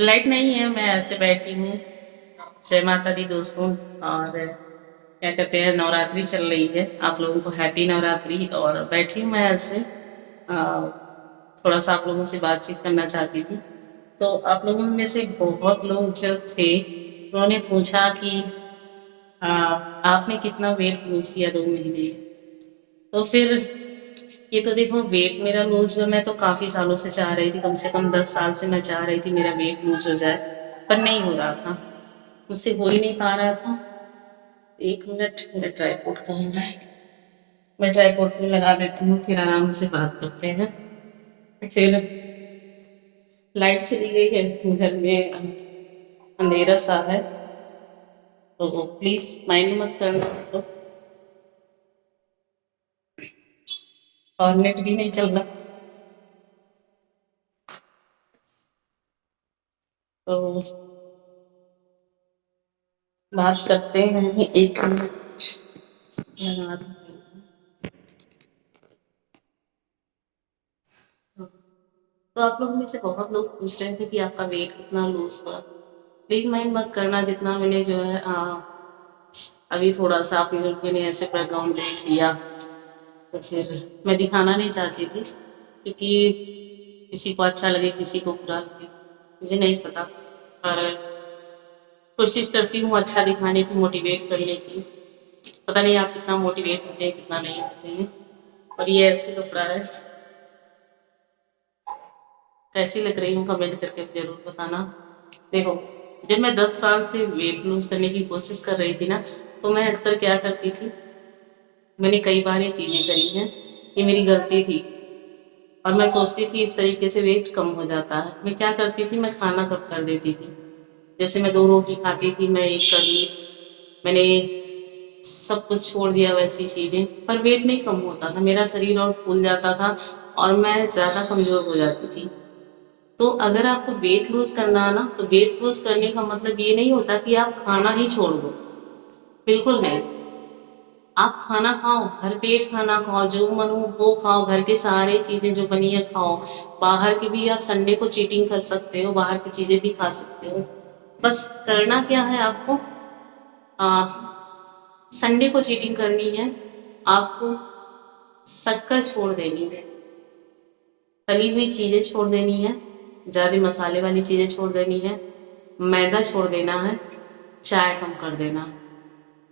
Light नहीं है, मैं ऐसे बैठी हूँ। जय माता दी दोस्तों। और क्या कहते हैं, नवरात्रि चल रही है, आप लोगों को हैप्पी नवरात्रि। और बैठी हूँ मैं ऐसे थोड़ा सा आप लोगों से बातचीत करना चाहती थी। तो आप लोगों में से बहुत लोग जो थे उन्होंने पूछा कि आ, आपने कितना वेट लूज किया 2 महीने में। तो फिर ये तो देखो, वेट मेरा लूज हुआ, मैं तो काफ़ी सालों से चाह रही थी, कम से कम 10 साल से मैं चाह रही थी मेरा वेट लूज हो जाए, पर नहीं हो रहा था, मुझसे हो ही नहीं पा रहा था। 1 मिनट, मेरा ट्राइपॉड कहाँ है? मैं ट्राइपॉड पे लगा देती हूँ, फिर आराम से बात करते हैं। फिर लाइट चली गई है, घर में अंधेरा सा है, तो प्लीज़ माइंड मत करना तो। और नेट भी नहीं चल रहा, तो बात करते हैं। 1 मिनट लगा दूँ। तो आप लोगों में से बहुत लोग पूछ रहे थे कि आपका वेट कितना लूज हुआ। प्लीज़ माइंड मत करना, जितना मैंने जो है अभी थोड़ा सा आप लोगों ने ऐसे बैकग्राउंड देख लिया, तो फिर मैं दिखाना नहीं चाहती थी, क्योंकि किसी को अच्छा लगे किसी को बुरा लगे मुझे नहीं पता। पर कोशिश करती हूँ अच्छा दिखाने की, मोटिवेट करने की। पता नहीं आप कितना मोटिवेट होते हैं कितना नहीं होते हैं। और ये ऐसे कपड़ा है, कैसी लग रही हूँ कमेंट करके ज़रूर बताना। देखो, जब मैं 10 साल से वेट लूज करने की कोशिश कर रही थी ना, तो मैं अक्सर क्या करती थी, मैंने कई बार ये चीज़ें करी हैं, ये मेरी गलती थी। और मैं सोचती थी इस तरीके से वेट कम हो जाता है। मैं क्या करती थी, मैं खाना कम कर देती थी। जैसे मैं 2 रोटी खाती थी, मैं एक कर ली। मैंने सब कुछ छोड़ दिया वैसी चीज़ें, पर वेट नहीं कम होता था, मेरा शरीर और फूल जाता था और मैं ज़्यादा कमज़ोर हो जाती थी। तो अगर आपको वेट लूज़ करना है ना, तो वेट लूज़ करने का मतलब ये नहीं होता कि आप खाना ही छोड़ दो, बिल्कुल नहीं। आप खाना खाओ, भरपेट खाना खाओ, जो मन हो वो खाओ, घर के सारे चीज़ें जो बनी है खाओ। बाहर की भी आप संडे को चीटिंग कर सकते हो, बाहर की चीज़ें भी खा सकते हो। बस करना क्या है आपको, आ, संडे को चीटिंग करनी है, आपको शक्कर छोड़ देनी है, तली हुई चीज़ें छोड़ देनी है, ज़्यादा मसाले वाली चीज़ें छोड़ देनी है, मैदा छोड़ देना है, चाय कम कर देना।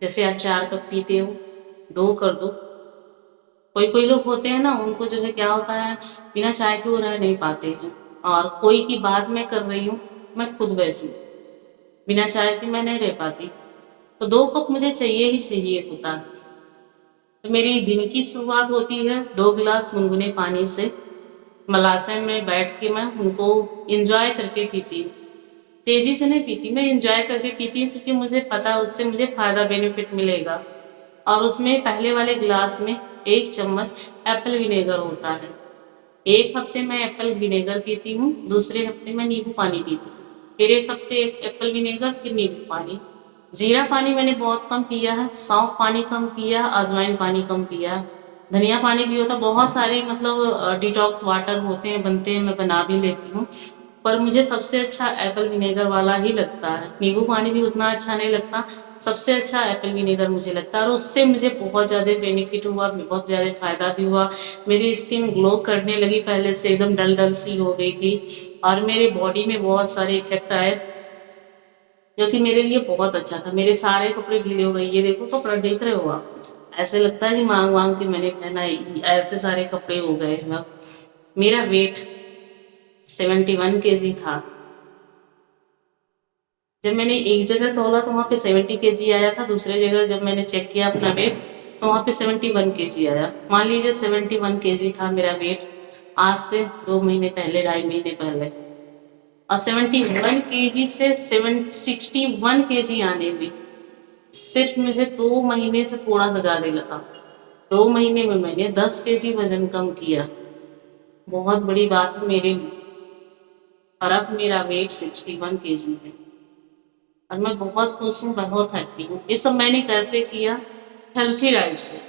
जैसे आप 4 कप पीते हो, 2 कर दो। कोई कोई लोग होते हैं ना, उनको जो है क्या होता है, बिना चाय के वो रह नहीं पाते हैं। और कोई की बात मैं कर रही हूँ, मैं खुद वैसी, बिना चाय के मैं नहीं रह पाती। तो 2 कप मुझे चाहिए ही चाहिए होता है। तो मेरी दिन की शुरुआत होती है 2 गिलास गुनगुने पानी से। मलासन में बैठ के मैं उनको इंजॉय करके पीती हूँ। तेजी से नहीं पीती, मैं इंजॉय करके पीती हूँ, क्योंकि मुझे पता है उससे मुझे फ़ायदा बेनिफिट मिलेगा। और उसमें पहले वाले गिलास में 1 चम्मच एप्पल विनेगर होता है। एक हफ्ते मैं एप्पल विनेगर पीती हूँ, दूसरे हफ्ते मैं नींबू पानी पीती हूँ। फिर एक हफ्ते एक एप्पल विनेगर, फिर नींबू पानी। जीरा पानी मैंने बहुत कम पिया है, सौंफ पानी कम पिया, अजवाइन पानी कम पिया, धनिया पानी भी होता। बहुत सारे मतलब डिटॉक्स वाटर होते हैं, बनते हैं, मैं बना भी लेती हूँ। पर मुझे सबसे अच्छा एप्पल विनेगर वाला ही लगता है, नींबू पानी भी उतना अच्छा नहीं लगता। सबसे अच्छा एप्पल विनेगर मुझे लगता है, और उससे मुझे बहुत ज़्यादा बेनिफिट हुआ, बहुत ज़्यादा फ़ायदा भी हुआ। मेरी स्किन ग्लो करने लगी, पहले से एकदम डल डल सी हो गई थी। और मेरे बॉडी में बहुत सारे इफेक्ट आए, जो कि मेरे लिए बहुत अच्छा था। मेरे सारे कपड़े गीले हो गए, ये देखो कपड़ा देख रहे हो आप, ऐसे लगता है कि मांग मांग के मैंने पहना है, ऐसे सारे कपड़े हो गए हैं अब। मेरा वेट 71 kg था। जब मैंने एक जगह तोला तो वहाँ पे 70 kg आया था, दूसरे जगह जब मैंने चेक किया अपना वेट तो वहाँ पे 71 kg आया। मान लीजिए 71 kg था मेरा वेट, आज से 2 महीने पहले, 2.5 महीने पहले। और 71 kg से 61 kg आने में सिर्फ मुझे 2 महीने से थोड़ा सा ज़्यादा लगा। 2 महीने में मैंने 10 kg वजन कम किया, बहुत बड़ी बात है मेरे लिए। और अब मेरा वेट 61 kg है, और मैं बहुत खुश हूँ, बहुत हैप्पी हूँ। ये सब मैंने कैसे किया? हेल्थी डाइट से।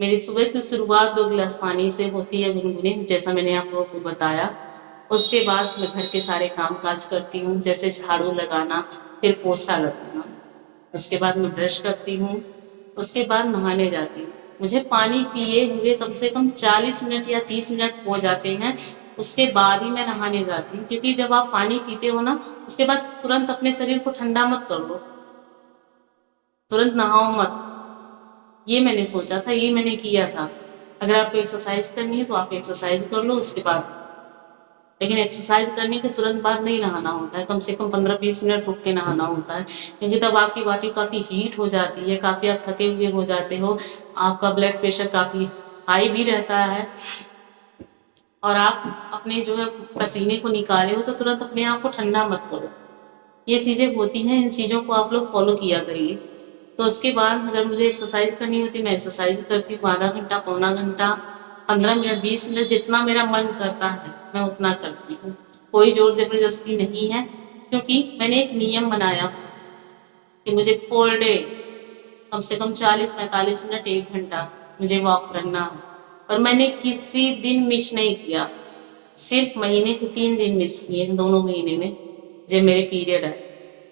मेरी सुबह की शुरुआत 2 गिलास पानी से होती है गुनगुने, जैसा मैंने आप लोगों को बताया। उसके बाद मैं घर के सारे काम काज करती हूँ, जैसे झाड़ू लगाना, फिर पोछा लगाना। उसके बाद मैं ब्रश करती हूँ, उसके बाद नहाने जाती हूँ। मुझे पानी पिए हुए कम से कम 40 मिनट या 30 मिनट हो जाते हैं, उसके बाद ही मैं नहाने जाती हूँ। क्योंकि जब आप पानी पीते हो ना, उसके बाद तुरंत अपने शरीर को ठंडा मत कर लो, तुरंत नहाओ मत। ये मैंने सोचा था, ये मैंने किया था। अगर आपको एक्सरसाइज करनी है तो आप एक्सरसाइज कर लो उसके बाद, लेकिन एक्सरसाइज करने के तुरंत बाद नहीं नहाना होता है, कम से कम 15-20 मिनट रुक के नहाना होता है। क्योंकि तब आपकी बॉडी काफ़ी हीट हो जाती है, काफ़ी आप थके हुए हो जाते हो, आपका ब्लड प्रेशर काफ़ी हाई भी रहता है, और आप अपने जो है पसीने को निकाले हो तो तुरंत अपने आप को ठंडा मत करो। ये चीज़ें होती हैं, इन चीज़ों को आप लोग फॉलो किया करिए। तो उसके बाद अगर मुझे एक्सरसाइज करनी होती है, मैं एक्सरसाइज करती हूँ, आधा घंटा, पौना घंटा, 15 मिनट, 20 मिनट, जितना मेरा मन करता है मैं उतना करती हूँ। कोई जोर ज़बरदस्ती नहीं है, क्योंकि मैंने एक नियम बनाया कि मुझे पर डे कम से कम 40-45 मिनट, 1 घंटा मुझे वॉक करना है। और मैंने किसी दिन मिस नहीं किया, सिर्फ महीने के 3 दिन मिस किए हैं, दोनों महीने में। जब मेरे पीरियड आए,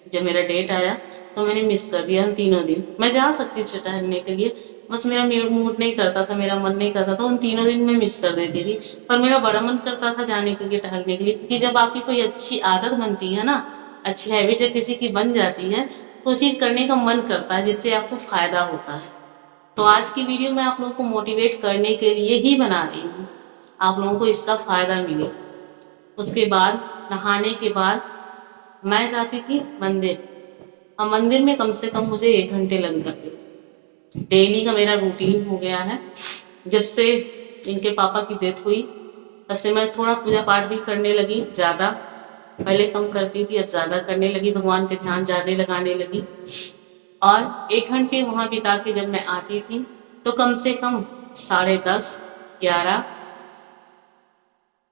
जब मेरा डेट आया तो मैंने मिस कर दिया उन तीनों दिन। मैं जा सकती थी टहलने के लिए, बस मेरा मूड नहीं करता था, मेरा मन नहीं करता था, उन तीनों दिन मैं मिस कर देती थी। पर मेरा बड़ा मन करता था जाने के लिए, टहलने के लिए। क्योंकि जब आपकी कोई अच्छी आदत बनती है ना, अच्छी हैबिट जब किसी की बन जाती है, तो चीज़ करने का मन करता है, जिससे आपको फ़ायदा होता है। तो आज की वीडियो मैं आप लोगों को मोटिवेट करने के लिए ही बना रही हूँ, आप लोगों को इसका फ़ायदा मिले। उसके बाद नहाने के बाद मैं जाती थी मंदिर। अब मंदिर में कम से कम मुझे 1 घंटे लग जाते। डेली का मेरा रूटीन हो गया है। जब से इनके पापा की डेथ हुई, तब से मैं थोड़ा पूजा पाठ भी करने लगी ज़्यादा। पहले कम करती थी, अब ज़्यादा करने लगी, भगवान पे ध्यान ज़्यादा लगाने लगी। और 1 घंटे वहाँ बिता के जब मैं आती थी तो कम से कम 10:30, 11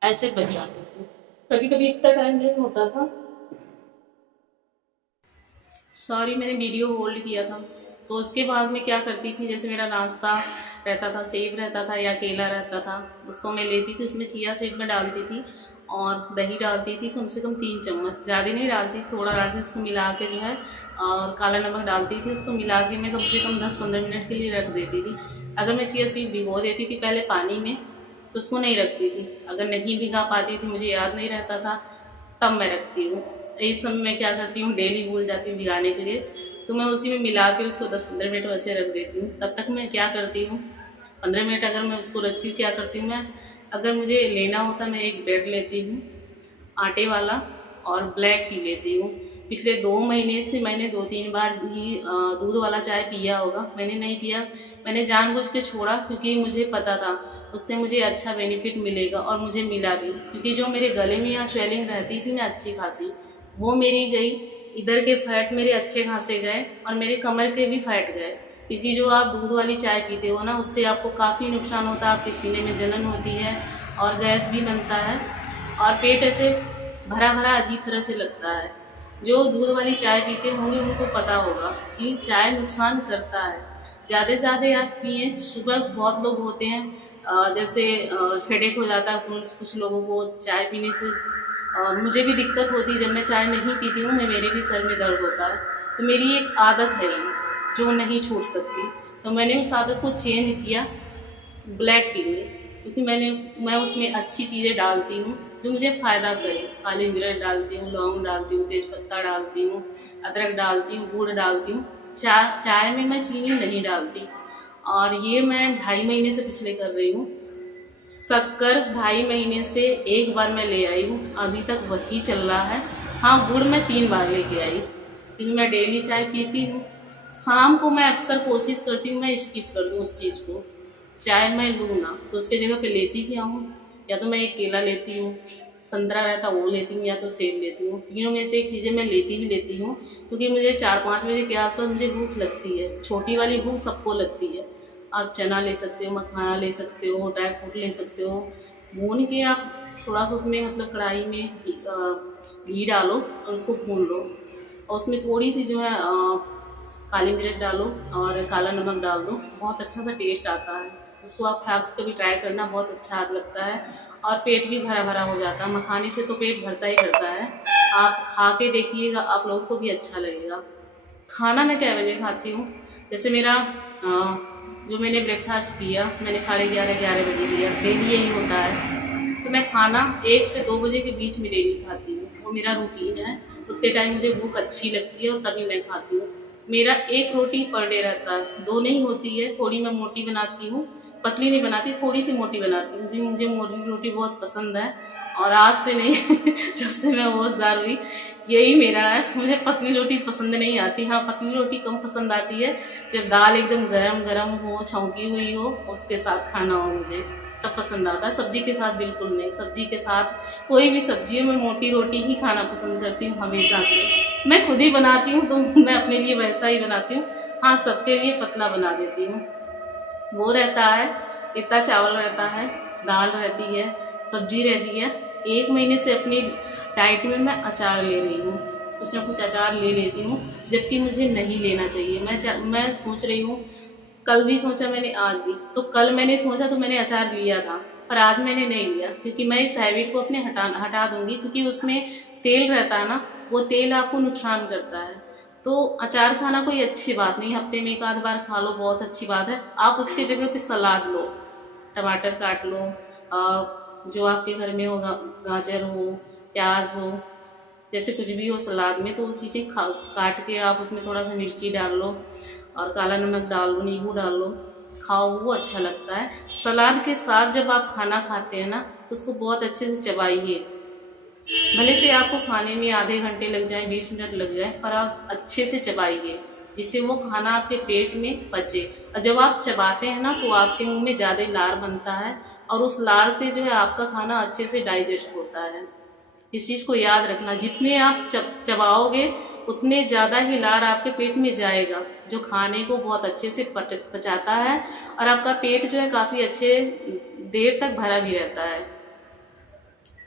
ऐसे बज जाते थे। कभी कभी इतना टाइम नहीं होता था। सॉरी, मैंने वीडियो होल्ड किया था। तो उसके बाद मैं क्या करती थी, जैसे मेरा नाश्ता रहता था, सेब रहता था या केला रहता था, उसको मैं लेती थी, उसमें चिया सीड में डालती थी और दही डालती थी, कम से कम 3 चम्मच, ज़्यादा नहीं डालती, थोड़ा डालती, उसको मिला के जो है, और काला नमक डालती थी, उसको मिला के मैं कम से कम 10-15 मिनट के लिए रख देती थी। अगर मैं चिया सीड भिगो देती थी पहले पानी में, तो उसको नहीं रखती थी। अगर नहीं भिगा पाती थी, मुझे याद नहीं रहता था, तब मैं रखती हूँ। इस समय मैं क्या करती हूँ, डेली भूल जाती हूँ भिगाने के लिए, तो मैं उसी में मिला के उसको 10-15 मिनट वैसे रख देती हूँ। तब तक मैं क्या करती हूँ, 15 मिनट अगर मैं उसको रखती हूँ, क्या करती हूँ मैं, अगर मुझे लेना होता मैं एक ब्रेड लेती हूँ आटे वाला और ब्लैक टी लेती हूँ। पिछले 2 महीने से मैंने 2-3 बार ही दूध वाला चाय पिया होगा, मैंने नहीं पिया, मैंने जानबूझ के छोड़ा, क्योंकि मुझे पता था उससे मुझे अच्छा बेनिफिट मिलेगा, और मुझे मिला भी। क्योंकि जो मेरे गले में यहाँ स्वेलिंग रहती थी ना अच्छी खासी, वो मेरी गई, इधर के फैट मेरे अच्छे खासे गए, और मेरे कमर के भी फैट गए। क्योंकि जो आप दूध वाली चाय पीते हो ना, उससे आपको काफ़ी नुकसान होता है, आपके सीने में जलन होती है और गैस भी बनता है, और पेट ऐसे भरा भरा अजीब तरह से लगता है। जो दूध वाली चाय पीते होंगे उनको पता होगा कि चाय नुकसान करता है। ज़्यादा से ज़्यादा आप पिए। सुबह बहुत लोग होते हैं जैसे हेडेक हो जाता है कुछ लोगों को चाय पीने से। मुझे भी दिक्कत होती है, जब मैं चाय नहीं पीती हूँ मेरे भी सर में दर्द होता है। तो मेरी एक आदत है जो नहीं छूट सकती, तो मैंने उस आदत को चेंज किया ब्लैक टी में। क्योंकि मैं उसमें अच्छी चीज़ें डालती हूँ जो मुझे फ़ायदा करे। काली मिर्च डालती हूँ, लौंग डालती हूँ, तेज़पत्ता डालती हूँ, अदरक डालती हूँ, गुड़ डालती हूँ। चाय में मैं चीनी नहीं डालती, और ये मैं 2.5 महीने से पिछले कर रही हूँ। शक्कर 2.5 महीने से 1 बार मैं ले आई हूँ, अभी तक वही चल रहा है। हाँ, गुड़ मैं 3 बार लेके आई, क्योंकि मैं डेली चाय पीती हूँ। शाम को मैं अक्सर कोशिश करती हूँ मैं स्किप कर दूँ उस चीज़ को, चाय मैं लूँ ना, तो उसकी जगह पे लेती क्या हूँ, या तो मैं एक केला लेती हूँ, संतरा रहता वो लेती हूँ, या तो सेब लेती हूँ। तीनों में से एक चीज़ें मैं लेती ही लेती हूँ, क्योंकि मुझे 4-5 बजे के आसपास मुझे भूख लगती है। छोटी वाली भूख सबको लगती है। आप चना ले सकते हो, मखाना ले सकते हो, ड्राई फ्रूट ले सकते हो, भून के आप थोड़ा सा उसमें मतलब कढ़ाई में घी डालो और उसको भून लो, और उसमें थोड़ी सी जो है काली मिर्च डालो और काला नमक डाल दो, बहुत अच्छा सा टेस्ट आता है। उसको आप खा के कभी ट्राई करना, बहुत अच्छा लगता है और पेट भी भरा भरा हो जाता है। मखाने से तो पेट भरता ही भरता है, आप खा के देखिएगा, आप लोगों को भी अच्छा लगेगा। खाना मैं कै बजे खाती हूँ, जैसे मेरा जो मैंने ब्रेकफास्ट किया मैंने 11:30 बजे लिया, डेली यही होता है। तो मैं खाना 1 से 2 बजे के बीच में डेली खाती हूँ, वो मेरा रूटीन है। उतने टाइम मुझे भूख अच्छी लगती है और तभी मैं खाती हूँ। मेरा 1 रोटी पर डे रहता है, 2 नहीं होती है, थोड़ी मैं मोटी बनाती हूँ, पतली नहीं बनाती, थोड़ी सी मोटी बनाती हूँ क्योंकि मुझे मोटी रोटी बहुत पसंद है। और आज से नहीं जब से मैं होशदार हुई यही मेरा है, मुझे पतली रोटी पसंद नहीं आती। हाँ, पतली रोटी कम पसंद आती है जब दाल एकदम गरम गरम हो, छौंकी हुई हो, उसके साथ खाना हो मुझे तब पसंद आता है। सब्जी के साथ बिल्कुल नहीं। सब्जी के साथ कोई भी सब्जी हो, मैं मोटी रोटी ही खाना पसंद करती हूँ हमेशा से। मैं खुद ही बनाती हूँ तो मैं अपने लिए वैसा ही बनाती हूँ। हाँ, सबके लिए पतला बना देती हूँ। वो रहता है, इतना चावल रहता है, दाल रहती है, सब्जी रहती है। 1 महीने से अपनी डाइट में मैं अचार ले रही हूँ, कुछ ना कुछ अचार ले लेती हूँ, जबकि मुझे नहीं लेना चाहिए। मैं सोच रही हूँ, कल भी सोचा मैंने, आज भी। तो कल मैंने सोचा तो मैंने अचार लिया था, पर आज मैंने नहीं लिया क्योंकि मैं इस हैबिट को अपने हटा दूंगी, क्योंकि उसमें तेल रहता है ना, वो तेल आपको नुकसान करता है। तो अचार खाना कोई अच्छी बात नहीं, हफ्ते में 1 आध बार खा लो, बहुत अच्छी बात है। आप उसकी जगह पे सलाद लो, टमाटर काट लो, जो आपके घर में हो, गाजर हो, प्याज हो, जैसे कुछ भी हो सलाद में, तो वो चीज़ें काट के आप उसमें थोड़ा सा मिर्ची डाल लो और काला नमक डाल लो, नींबू डाल लो, खाओ, वो अच्छा लगता है। सलाद के साथ जब आप खाना खाते हैं ना तो उसको बहुत अच्छे से चबाइए। भले से आपको खाने में आधे घंटे लग जाए, 20 मिनट लग जाए, पर आप अच्छे से चबाइए जिससे वो खाना आपके पेट में पचे। और जब आप चबाते हैं ना तो आपके मुंह में ज़्यादा लार बनता है और उस लार से जो है आपका खाना अच्छे से डाइजेस्ट होता है। इस चीज़ को याद रखना, जितने आप चबाओगे उतने ज़्यादा ही लार आपके पेट में जाएगा, जो खाने को बहुत अच्छे से पचाता है और आपका पेट जो है काफ़ी अच्छे देर तक भरा भी रहता है।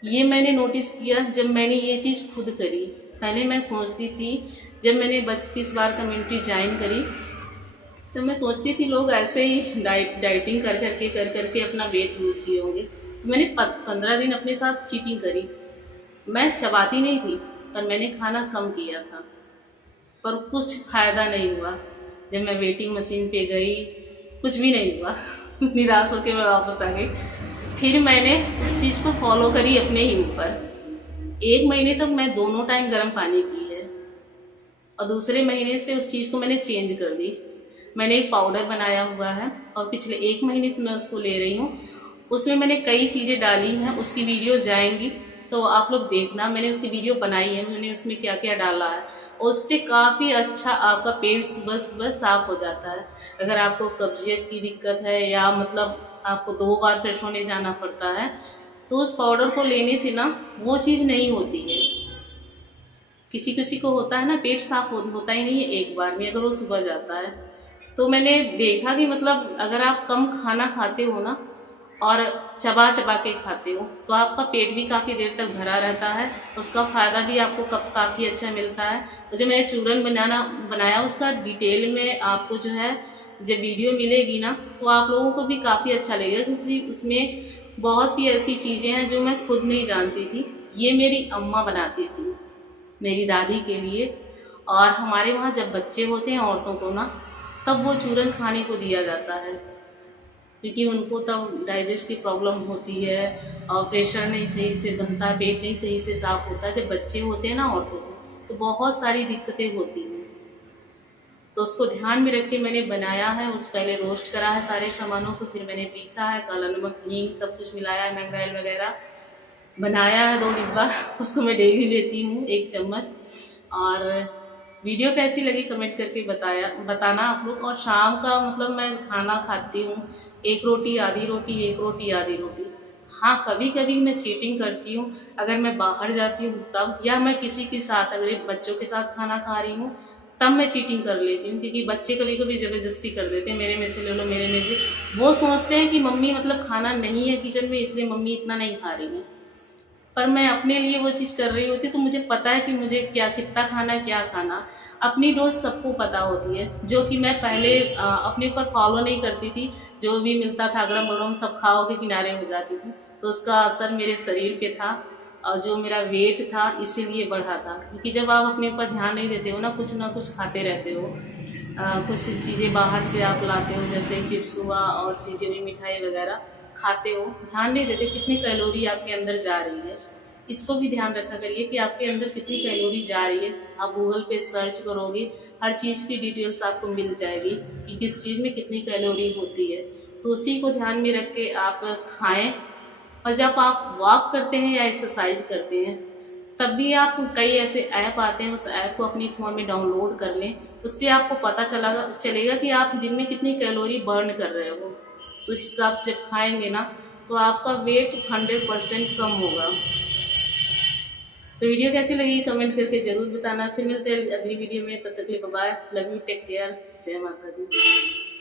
ये मैंने नोटिस किया जब मैंने ये चीज़ खुद करी। पहले मैं सोचती थी, जब मैंने 32 बार कम्युनिटी ज्वाइन करी तो मैं सोचती थी लोग ऐसे ही डाइटिंग कर करके अपना वेट लूज़ किए होंगे। तो मैंने 15 दिन अपने साथ चीटिंग करी। मैं चबाती नहीं थी पर मैंने खाना कम किया था, पर कुछ फ़ायदा नहीं हुआ। जब मैं वेटिंग मशीन पे गई कुछ भी नहीं हुआ निराश होकर मैं वापस आ गई। फिर मैंने उस चीज़ को फॉलो करी अपने ही ऊपर। 1 महीने तक मैं दोनों टाइम गर्म पानी पी है और दूसरे महीने से उस चीज़ को मैंने चेंज कर दी। मैंने एक पाउडर बनाया हुआ है और पिछले 1 महीने से मैं उसको ले रही हूँ। उसमें मैंने कई चीज़ें डाली हैं, उसकी वीडियो जाएंगी तो आप लोग देखना। मैंने उसकी वीडियो बनाई है, मैंने उसमें क्या क्या डाला है, उससे काफ़ी अच्छा आपका पेट सुबह सुबह साफ़ हो जाता है। अगर आपको कब्जियत की दिक्कत है या मतलब आपको 2 बार फ्रेश होने जाना पड़ता है तो उस पाउडर को लेने से ना वो चीज़ नहीं होती है। किसी किसी को होता है ना, पेट साफ होता ही नहीं है एक बार में अगर वो सुबह जाता है। तो मैंने देखा कि मतलब अगर आप कम खाना खाते हो ना और चबा चबा के खाते हो तो आपका पेट भी काफ़ी देर तक भरा रहता है, उसका फ़ायदा भी आपको काफ़ी अच्छा मिलता है। तो जो मैंने चूरन बनाया उसका डिटेल में आपको जो है जब वीडियो मिलेगी ना तो आप लोगों को भी काफ़ी अच्छा लगेगा, क्योंकि उसमें बहुत सी ऐसी चीज़ें हैं जो मैं खुद नहीं जानती थी। ये मेरी अम्मा बनाती थी मेरी दादी के लिए, और हमारे वहाँ जब बच्चे होते हैं औरतों को ना तब वो चूरन खाने को दिया जाता है, क्योंकि उनको तब डाइजेस्ट की प्रॉब्लम होती है और प्रेशर नहीं सही से बनता, पेट नहीं सही से साफ होता। जब बच्चे होते हैं ना औरतों को तो बहुत सारी दिक्कतें होती हैं, तो उसको ध्यान में रख के मैंने बनाया है। उस पहले रोस्ट करा है सारे सामानों को, फिर मैंने पीसा है, काला नमक, हींग सब कुछ मिलाया है, मैंगराइल वगैरह बनाया है 2 डिब्बा। उसको मैं डेली लेती हूँ 1 चम्मच। और वीडियो कैसी लगी कमेंट करके बताना आप लोग। और शाम का मतलब मैं खाना खाती हूँ 1 रोटी आधी रोटी, 1 रोटी आधी रोटी। हाँ, कभी कभी मैं चीटिंग करती हूँ, अगर मैं बाहर जाती हूँ तब, या मैं किसी के साथ अगर बच्चों के साथ खाना खा रही हूँ तब मैं चीटिंग कर लेती हूँ, क्योंकि बच्चे कभी कभी ज़बरदस्ती कर देते हैं, मेरे में से ले लो, मेरे में से। वो सोचते हैं कि मम्मी मतलब खाना नहीं है किचन में इसलिए मम्मी इतना नहीं खा रही है, पर मैं अपने लिए वो चीज़ कर रही होती तो मुझे पता है कि मुझे क्या कितना खाना है, क्या खाना। अपनी डोज सबको पता होती है, जो कि मैं पहले अपने ऊपर फॉलो नहीं करती थी। जो भी मिलता था अगड़म बगड़म सब खाओ के किनारे हो जाती थी, तो उसका असर मेरे शरीर पे था और जो मेरा वेट था इसीलिए बढ़ा था। क्योंकि जब आप अपने ऊपर ध्यान नहीं देते हो ना कुछ खाते रहते हो, कुछ चीज़ें बाहर से आप लाते हो जैसे चिप्स हुआ और चीज़ें भी मिठाई वगैरह खाते हो, ध्यान नहीं देते कितनी कैलोरी आपके अंदर जा रही है। इसको भी ध्यान रखा करिए कि आपके अंदर कितनी कैलोरी जा रही है। आप गूगल पे सर्च करोगे, हर चीज़ की डिटेल्स आपको मिल जाएगी कि किस चीज़ में कितनी कैलोरी होती है। तो उसी को ध्यान में रख के आप खाएं। और जब आप वॉक करते हैं या एक्सरसाइज करते हैं तब भी आप, कई ऐसे ऐप आते हैं, उस ऐप को अपनी फ़ोन में डाउनलोड कर लें। उससे आपको पता चलेगा कि आप दिन में कितनी कैलोरी बर्न कर रहे हो। तो इस हिसाब से जब खाएंगे ना तो आपका वेट 100% कम होगा। तो वीडियो कैसी लगी कमेंट करके ज़रूर बताना। फिर मिलते हैं अगली वीडियो में, तब तक के लिए bye bye, love you, take care, जय माता दी।